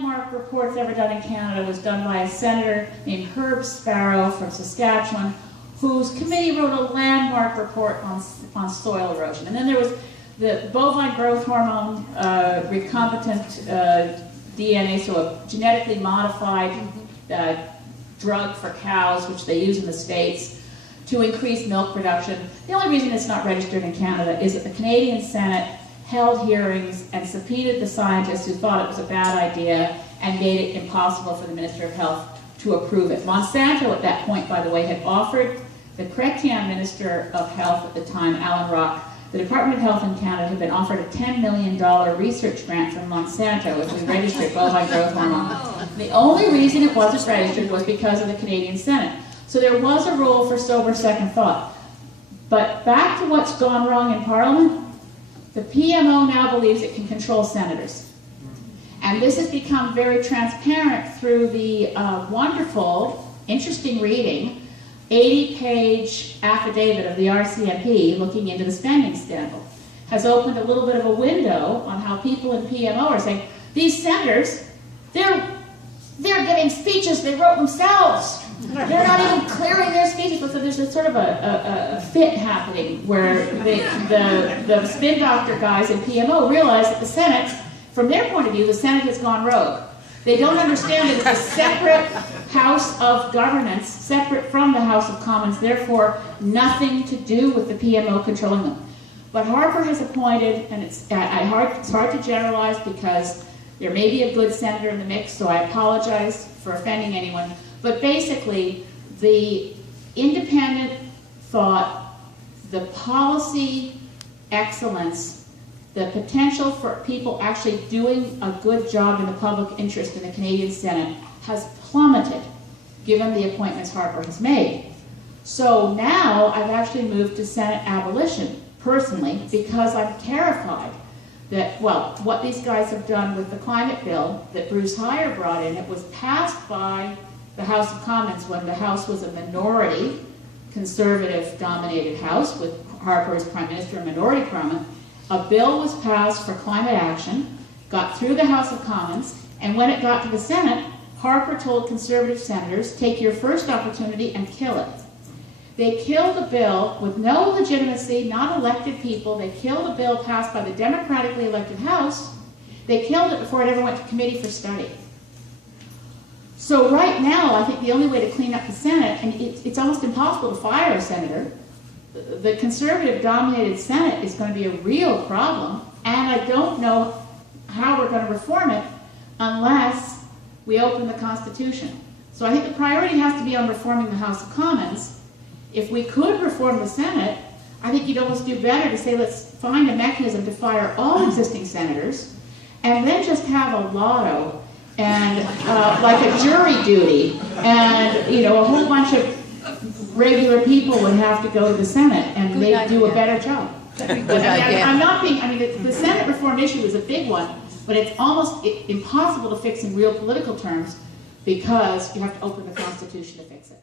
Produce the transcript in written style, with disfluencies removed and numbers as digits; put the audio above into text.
landmark report ever done in Canada was done by a senator named Herb Sparrow from Saskatchewan, whose committee wrote a landmark report on soil erosion. And then there was the bovine growth hormone, recombinant DNA, so a genetically modified drug for cows, which they use in the States, to increase milk production. The only reason it's not registered in Canada is that the Canadian Senate held hearings and subpoenaed the scientists who thought it was a bad idea and made it impossible for the Minister of Health to approve it. Monsanto at that point, by the way, had offered the Chrétien Minister of Health at the time, Alan Rock, the Department of Health in Canada had been offered a $10 million research grant from Monsanto if we registered bovine growth hormone. The only reason it wasn't registered was because of the Canadian Senate. So there was a role for sober second thought. But back to what's gone wrong in Parliament, the PMO now believes it can control senators. And this has become very transparent through the wonderful, interesting reading 80-page affidavit of the RCMP looking into the spending scandal has opened a little bit of a window on how people in PMO are saying, these senators, they're giving speeches they wrote themselves. They're not even clearing their speeches. So there's a sort of a fit happening where the spin doctor guys in PMO realize that the Senate, from their point of view, the Senate has gone rogue. They don't understand that it's a separate House of Governance, separate from the House of Commons, therefore nothing to do with the PMO controlling them. But Harper has appointed, and it's hard to generalize because there may be a good senator in the mix, so I apologize for offending anyone, but basically the independent thought, the policy excellence, the potential for people actually doing a good job in the public interest in the Canadian Senate has plummeted given the appointments Harper has made. So now I've actually moved to Senate abolition personally because I'm terrified that, well, what these guys have done with the climate bill that Bruce Heyer brought in, it was passed by the House of Commons when the House was a minority, conservative-dominated House with Harper as Prime Minister and minority parliament. A bill was passed for climate action, got through the House of Commons, and when it got to the Senate, Harper told conservative senators, take your first opportunity and kill it. They killed a bill with no legitimacy, not elected people. They killed a bill passed by the democratically elected House. They killed it before it ever went to committee for study. So right now, I think the only way to clean up the Senate, and it's almost impossible to fire a senator, the conservative-dominated Senate is going to be a real problem, and I don't know how we're going to reform it unless we open the Constitution. So I think the priority has to be on reforming the House of Commons. If we could reform the Senate, I think you'd almost do better to say, let's find a mechanism to fire all existing senators, and then just have a lotto, and like a jury duty, and a whole bunch of regular people would have to go to the Senate, and they'd do a better job. I'm not being, the Senate reform issue is a big one, but it's almost impossible to fix in real political terms because you have to open the Constitution to fix it.